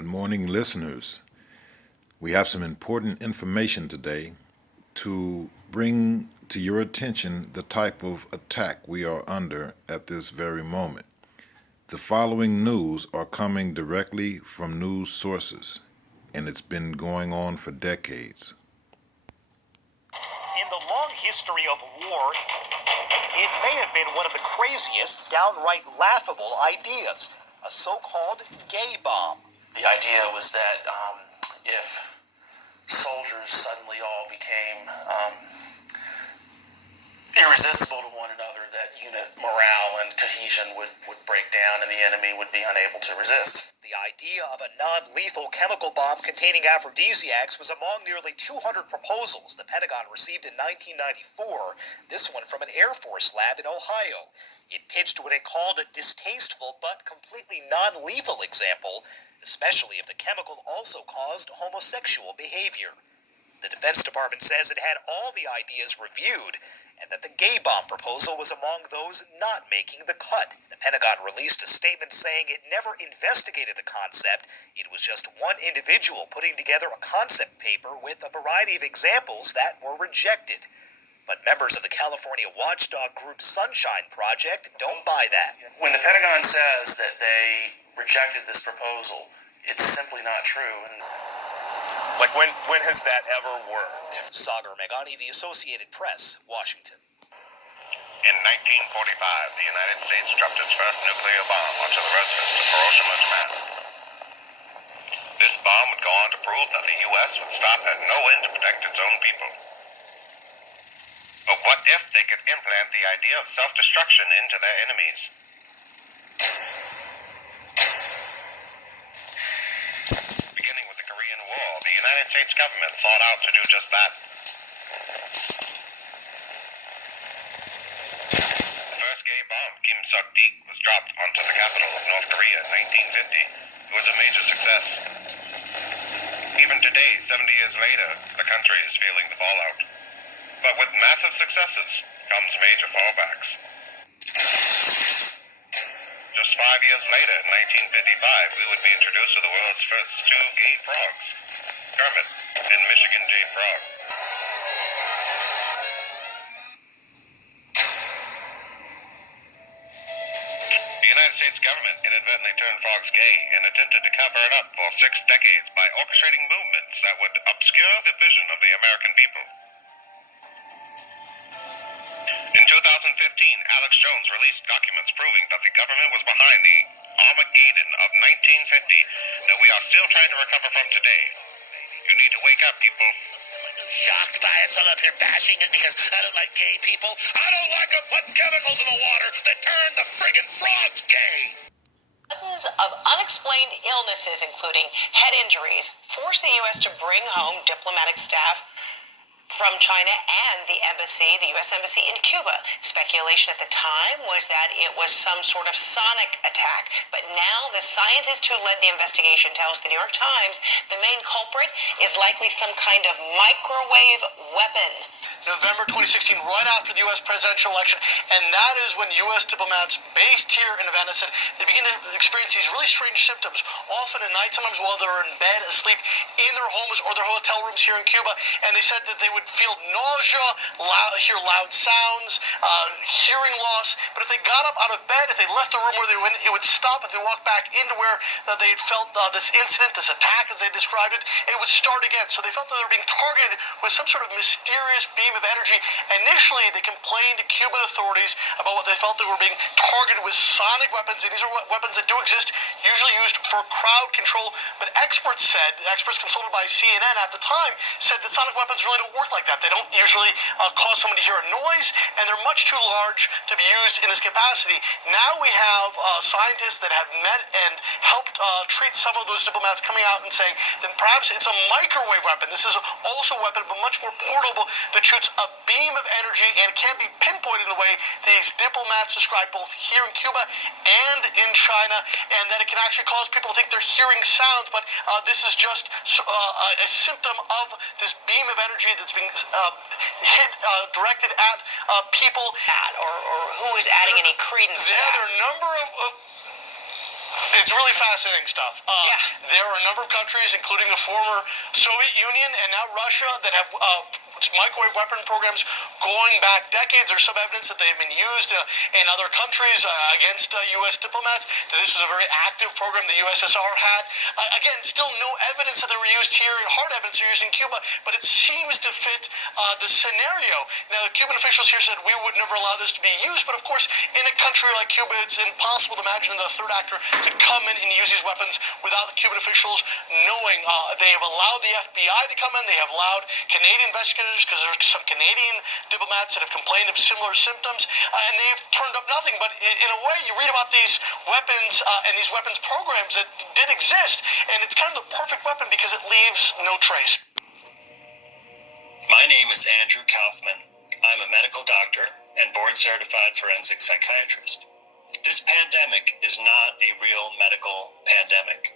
Good morning, listeners. We have some important information today to bring to your attention the type of attack we are under at this very moment. The following news are coming directly from news sources, and it's been going on for decades. In the long history of war, it may have been one of the craziest, downright laughable ideas, a so-called gay bomb. The idea was that if soldiers suddenly all became irresistible to one another, that unit morale and cohesion would break down and the enemy would be unable to resist. The idea of a non-lethal chemical bomb containing aphrodisiacs was among nearly 200 proposals the Pentagon received in 1994, this one from an Air Force lab in Ohio. It pitched what it called a distasteful but completely non-lethal example, especially if the chemical also caused homosexual behavior. The Defense Department says it had all the ideas reviewed, and that the gay bomb proposal was among those not making the cut. The Pentagon released a statement saying it never investigated the concept. It was just one individual putting together a concept paper with a variety of examples that were rejected. But members of the California watchdog group Sunshine Project don't buy that. When the Pentagon says that they rejected this proposal, it's simply not true. Like, when has that ever worked? Sagar Meghani, The Associated Press, Washington. In 1945, the United States dropped its first nuclear bomb onto the residents of Hiroshima, Japan. This bomb would go on to prove that the U.S. would stop at no end to protect its own people. But what if they could implant the idea of self-destruction into their enemies? Beginning with the Korean War, the United States government sought out to do just that. The first gay bomb, Kim Seok-dik, was dropped onto the capital of North Korea in 1950. It was a major success. Even today, 70 years later, the country is feeling the fallout. But with massive successes comes major fallbacks. Just 5 years later, in 1955, we would be introduced to the world's first two gay frogs, Kermit and Michigan J. Frog. The United States government inadvertently turned frogs gay and attempted to cover it up for 6 decades by orchestrating movements that would obscure the vision of the American people. In 2015, Alex Jones released documents proving that the government was behind the Armageddon of 1950 that we are still trying to recover from today. You need to wake up, people. Shocked by it, so up here bashing it because I don't like gay people. I don't like them putting chemicals in the water that turn the friggin' frogs gay. Dozens of unexplained illnesses, including head injuries, forced the U.S. to bring home diplomatic staff from China and the U.S. Embassy in Cuba. Speculation at the time was that it was some sort of sonic attack, but now the scientist who led the investigation tells the New York Times the main culprit is likely some kind of microwave weapon. November 2016, right after the U.S. presidential election, and that is when U.S. diplomats based here in Havana said they begin to experience these really strange symptoms, often at night, sometimes while they're in bed, asleep, in their homes or their hotel rooms here in Cuba, and they said that they would feel nausea, hear loud sounds, hearing loss, but if they got up out of bed, if they left the room where they went, it would stop. If they walked back into where they had felt this incident, this attack as they described it, it would start again. So they felt that they were being targeted with some sort of mysterious beam of energy. Initially, they complained to Cuban authorities about what they felt they were being targeted with sonic weapons, and these are weapons that do exist, usually used for crowd control, but experts consulted by CNN at the time, said that sonic weapons really don't work like that. They don't usually cause someone to hear a noise, and they're much too large to be used in this capacity. Now we have scientists that have met and helped treat some of those diplomats coming out and saying that perhaps it's a microwave weapon. This is also a weapon, but much more portable, that shoots a beam of energy and can be pinpointed in the way these diplomats described both here in Cuba and in China, and that it can actually cause people to think they're hearing sounds, but this is just a symptom of this beam of energy that's being directed at people. Or who is adding any credence to that? There are a number of It's really fascinating stuff. There are a number of countries, including the former Soviet Union and now Russia, that have microwave weapon programs going back decades. There's some evidence that they've been used in other countries against U.S. diplomats. That this was a very active program the USSR had. Again, still no evidence that they were used here, hard evidence they were used in Cuba, but it seems to fit the scenario. Now, the Cuban officials here said we would never allow this to be used, but of course, in a country like Cuba, it's impossible to imagine that a third actor could come in and use these weapons without the Cuban officials knowing. They have allowed the FBI to come in. They have allowed Canadian investigators, because there's some Canadian diplomats that have complained of similar symptoms, and they've turned up nothing. But in a way, you read about these weapons and these weapons programs that did exist, and it's kind of the perfect weapon because it leaves no trace. My name is Andrew Kaufman. I'm a medical doctor and board-certified forensic psychiatrist. This pandemic is not a real medical pandemic.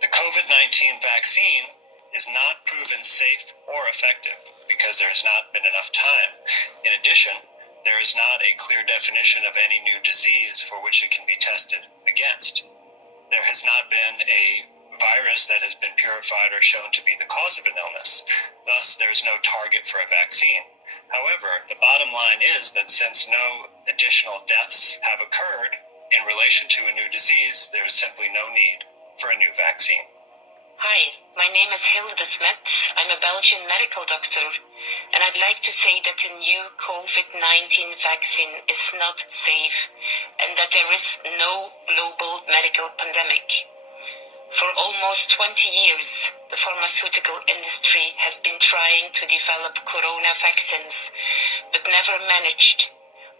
The COVID-19 vaccine is not proven safe or effective because there has not been enough time. In addition, there is not a clear definition of any new disease for which it can be tested against. There has not been a virus that has been purified or shown to be the cause of an illness. Thus, there is no target for a vaccine. However, the bottom line is that since no additional deaths have occurred in relation to a new disease, there is simply no need for a new vaccine. Hi, my name is Hilde Smet. I'm a Belgian medical doctor, and I'd like to say that the new COVID-19 vaccine is not safe and that there is no global medical pandemic. For almost 20 years, the pharmaceutical industry has been trying to develop corona vaccines, but never managed,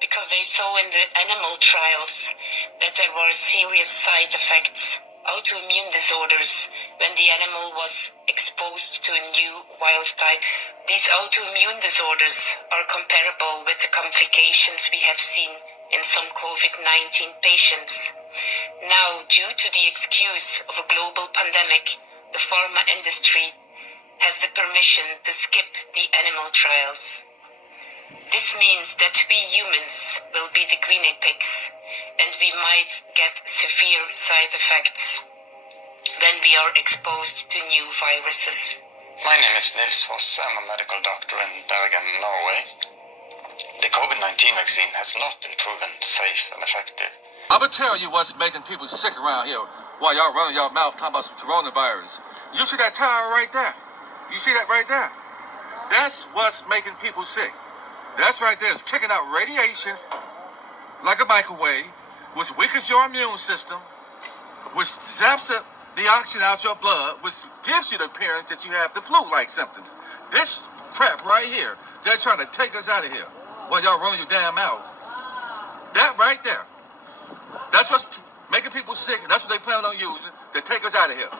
because they saw in the animal trials that there were serious side effects, autoimmune disorders, when the animal was exposed to a new wild type. These autoimmune disorders are comparable with the complications we have seen in some COVID-19 patients. Now, due to the excuse of a global pandemic, the pharma industry has the permission to skip the animal trials. This means that we humans will be the guinea pigs, and we might get severe side effects when we are exposed to new viruses. My name is Nils Foss. I'm a medical doctor in Bergen, Norway. The COVID-19 vaccine has not been proven safe and effective. I'm gonna tell you what's making people sick around here while y'all running your mouth talking about some coronavirus. You see that tower right there? You see that right there? That's what's making people sick. That's right there. It's kicking out radiation like a microwave, which weakens your immune system, which zaps the oxygen out your blood, which gives you the appearance that you have the flu-like symptoms. This crap right here, they're trying to take us out of here while y'all running your damn mouth. That right there. That's what's making people sick, and that's what they plan on using to take us out of here.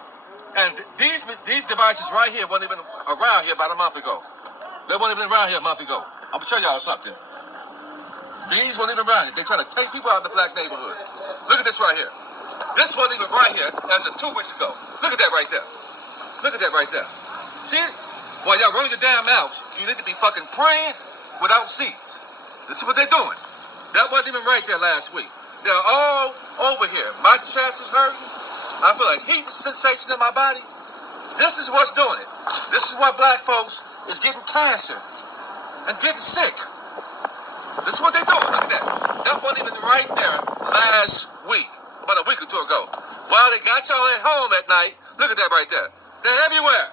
And these devices right here weren't even around here about a month ago. They weren't even around here a month ago. I'm gonna show y'all something. These weren't even around here. They're trying to take people out of the black neighborhood. Look at this right here. This wasn't even right here as of 2 weeks ago. Look at that right there. Look at that right there. See it? While y'all running your damn mouths, you need to be fucking praying without seats. This is what they're doing. That wasn't even right there last week. They're all over here. My chest is hurting. I feel a heat sensation in my body. This is what's doing it. This is why black folks is getting cancer and getting sick. This is what they're doing. Look at that. That wasn't even right there last week, about a week or two ago. While they got y'all at home at night, look at that right there. They're everywhere.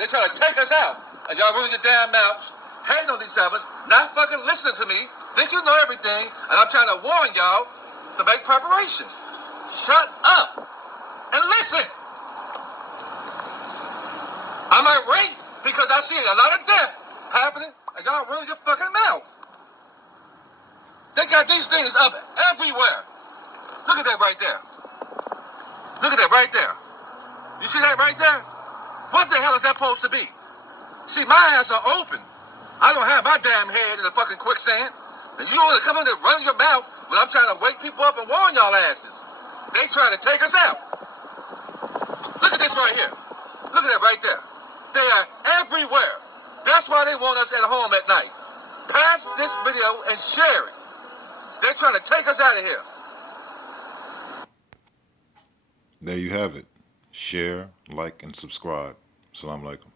They're trying to take us out. And y'all running your damn mouths, hating on each other, not fucking listening to me. Think you know everything, and I'm trying to warn y'all to make preparations. Shut up and listen. I'm irate because I see a lot of death happening, and y'all running your fucking mouth. They got these things up everywhere. Look at that right there. Look at that right there. You see that right there? What the hell is that supposed to be? See, my eyes are open. I don't have my damn head in the fucking quicksand. And you want to come in and run your mouth when I'm trying to wake people up and warn y'all asses. They trying to take us out. Look at this right here. Look at that right there. They are everywhere. That's why they want us at home at night. Pass this video and share it. They're trying to take us out of here. There you have it. Share, like, and subscribe. Assalamu alaikum.